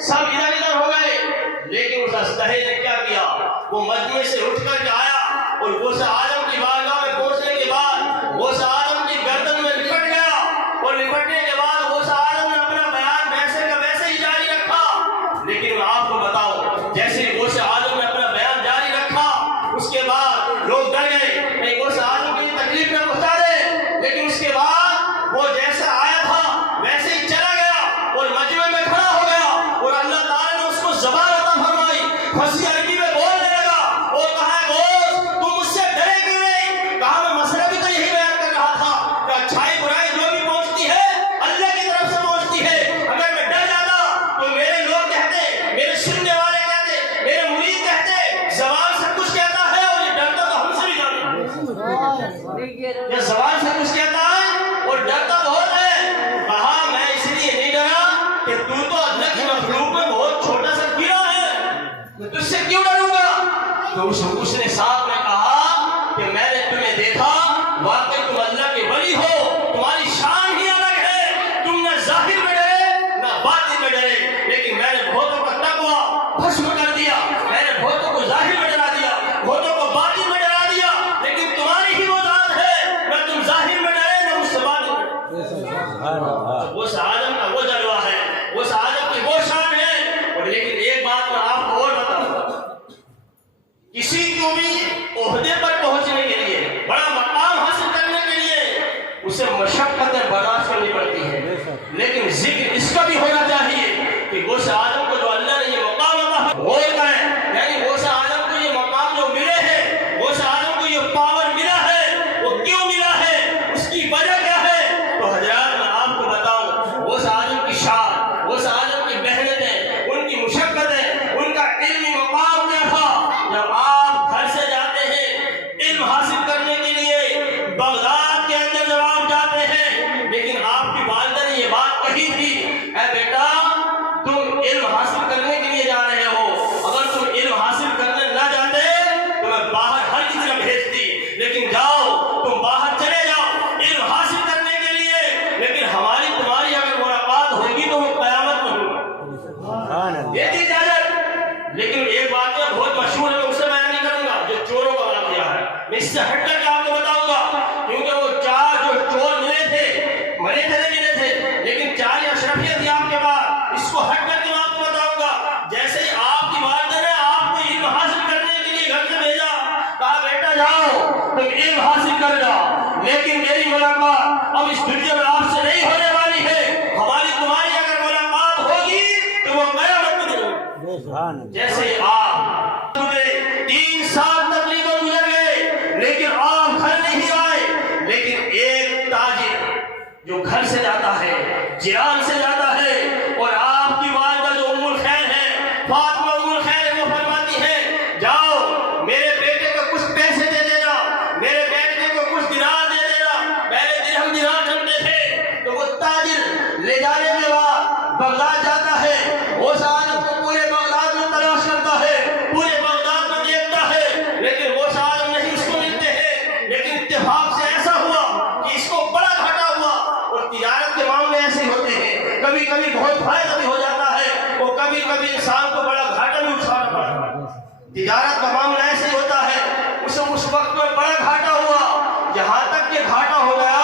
سب ادھر ادھر ہو گئے، لیکن اس اصطحے نے کیا کیا؟ وہ مجمع سے اٹھ کر کے آیا اور غوث اعظم کی بارگاہ میں پہنچنے کے بعد غوث اعظم کی گردن میں لپٹ گیا، اور لپٹنے کے بعد غوث اعظم نے اپنا بیان ویسے کا ویسے ہی جاری رکھا۔ لیکن میں آپ کو بتاؤں، جیسے غوث اعظم نے اپنا بیان جاری رکھا، اس کے بعد لوگ ڈر گئے نہیں غوث اعظم کی تکلیف میں پہنچا دے، لیکن اس کے بعد وہ جیسا آیا تھا ویسے ہی چلا گیا اور مجمع میں کھڑا ہو گیا، اور اللہ تعالیٰ نے اس کو زبان عطا فرمائی، پھنسی عربی میں بولنے لگا اور کہا غوث تم مجھ سے ڈرے کیوں نہیں؟ کہا میں مسئلہ بھی تو یہی بیان کر رہا تھا کہ اچھائی برائی جو بھی پہنچتی ہے اللہ کی طرف سے پہنچتی ہے، اگر میں ڈر جاتا تو میرے لوگ کہتے، میرے سننے والے کہتے، میرے مرید کہتے زبان سے کچھ کہتا ہے اور یہ ڈرتا تو ہم سے بھی جانا، یہ زبان سے کچھ کہتا ہے اور ڈرتا بہت ہے۔ کہا میں اس لیے نہیں ڈرا کہ تو اللہ کی مخلوق میں بہت چھوٹا سا کیڑا ہے، میں تجھ سے کیوں ڈروں گا؟ تو اس نے ساتھ میں کہا کہ میں نے تمہیں دیکھا، واقعی تم اللہ کے ولی ہو، تمہاری شان ہی الگ ہے، تم نہ ظاہر میں ڈرے نہ باطن میں ڈرے، لیکن میں نے بہتوں کا تقویٰ بھسم کر دیا، میں نے بہتوں کو ظاہر میں ڈرا دیا، بہتوں کو باطن میں ڈرا دیا، لیکن تمہاری ہی وہ ذات ہے نہ تم ظاہر میں ڈرے نہ اس سے باطن میں۔ وہ اعظم کا وہ جلوہ ہے، وہ اعظم کی وہ شان ہے۔ اور لیکن ایک بات میں آپ کو اور بتاؤں گا، کسی کو بھی عہدے پر پہنچنے کے لیے، بڑا مقام حاصل کرنے کے لیے اسے مشقتیں برداشت کرنی پڑتی ہے، لیکن ذکر اس کا بھی ہونا چاہیے کہ غوث اعظم کو جو اللہ نے یہ مقام عطا وہ ہے، یعنی غوث اعظم کو یہ مقام جو ملے ہیں، غوث اعظم کو یہ پاور ملا ہے، وہ کیوں ملا ہے، اس کی وجہ کیا ہے؟ تو حضرات میں آپ کو بتاؤں، غوث اعظم کی شان، غوث اعظم کی محنتیں، ان کی مشقتیں، ان کا علمی مقام کیا تھا؟ جب آپ گھر سے جاتے ہیں علم حاصل کرنے کے لیے، بغداد کے اندر جب آپ جاتے ہیں، لیکن آپ کی والدہ نے یہ بات کہی تھی، اے بیٹا تم علم حاصل کرنے کے لیے جا رہے ہو، اگر تم علم حاصل کرنے نہ جاتے تو میں باہر ہر کسی کو بھیجتی، لیکن جاؤ تم باہر چلے جاؤ علم حاصل کرنے کے لیے، لیکن ہماری تمہاری اگر ملاقات ہوگی تو وہ قیامت میں ہوگی، یہ تھی اجازت۔ لیکن ایک واقعہ بہت مشہور ہے، اسے بیان نہیں کروں گا، جو چوروں کا واقعہ ہے، میں اس سے ہٹ کر کے آپ کو بتاؤں گا، کیونکہ وہ چار جو چور ملے تھے، مرے تھے نہیں ملے تھے، لیکن چار اشرفیت تھی آپ کے پاس، اس کو ہٹ کر کے میں آپ کو بتاؤں گا۔ جیسے ہی آپ کی والدہ نے آپ کو علم حاصل کرنے کے لیے گھر سے بھیجا، کہا بیٹا جاؤ تم علم حاصل کر جاؤ، لیکن میری ملاقات اب اس دنیا میں آپ سے نہیں ہونے والی ہے، ہماری تمہاری اگر ملاقات ہوگی تو وہ قیامت میں ہوگی۔ جیسے آپ 3 سال تقریباً گزر گئے، لیکن آپ گھر نہیں آئے، لیکن ایک تاجر جو گھر سے جاتا ہے، جیران سے جاتا ہے، اور آپ کی والدہ جو ام الخیر ہے، فاطمہ ام الخیر ہے، وہ فرماتی ہے جاؤ میرے بیٹے کو کچھ پیسے دے دینا، میرے بیٹے کو کچھ دینار دے دینا، پہلے درہم دینار چلتے تھے، تو وہ تاجر لے جانے کے بعد بغداد جاتا ہے، وہ سارے کو پورے بغداد میں تلاش کرتا ہے، پورے بغداد میں دیکھتا ہے، لیکن وہ سارے نہیں اس کو ملتے ہیں، لیکن اتفاق سے ایسا ہوا کہ اس کو بڑا گھاٹا ہوا، اور تجارت کے معاملے ایسے ہوتے ہیں، کبھی کبھی بہت فائدہ بھی ہو جاتا ہے، اور کبھی کبھی انسان کو بڑا گھاٹا بھی اٹھانا پڑتا ہے۔ تجارت کا معاملہ ایسے ہوتا ہے، اسے اس وقت میں بڑا گھاٹا ہوا، یہاں تک کہ گھاٹا ہو گیا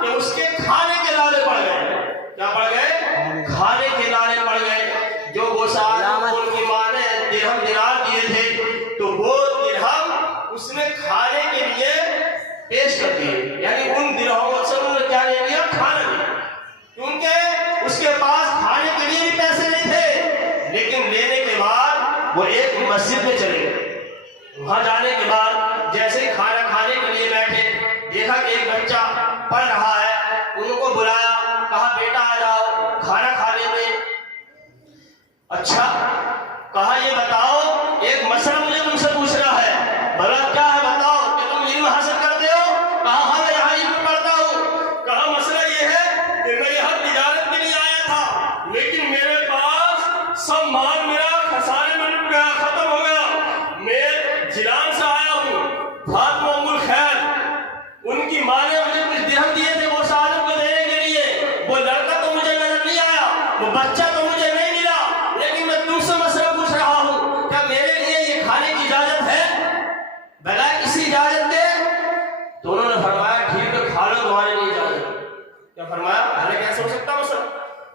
کہ اس کے کھانے کے لالے پڑ گئے۔ کیا پڑ گئے؟ کھانے کے لالے پڑ گئے۔ جو غوث اعظم کو ان کی ماں نے درہم دینار دیے تھے، تو وہ درہم اس نے کھانے کے لیے پیش کر دیے، یعنی ان درہموں سے انہوں نے کیا لے لیا؟ کھانا لیا، کیونکہ اس کے پاس کھانے کے لیے بھی پیسے نہیں تھے، لیکن لینے کے بعد وہ ایک مسجد میں چلے گئے۔ وہاں جانے کے بعد جیسے ہی کھانا کھانے کے لیے بیٹھے، دیکھا کہ ایک بچہ پڑھ رہا ہے، انہوں کو بلایا، کہا بیٹا آ جاؤ کھانا کھانے میں۔ اچھا، کہا یہ بتاؤ ایک مسئلہ مجھے تم سے پوچھنا ہے، بھلا کیا ہے بتاؤ، کہ تم علم حاصل کرتے ہو؟ کہا ہاں میں یہاں علم پڑھتا ہوں۔ کہا مسئلہ یہ ہے کہ میں یہاں تجارت کے لیے آیا تھا، لیکن میرے پاس سب مال میرا خسارے میں لٹ گیا، ختم ہو گیا، میں جیران سے آیا ہوں، فاطمہ ام الخیر، ان کی ماں نے مجھے کچھ درہم دیے تھے وہ سالوں کو دینے کے لیے، وہ لڑکا تو مجھے نظر نہیں آیا، وہ بچہ تو مجھے نہیں ملا،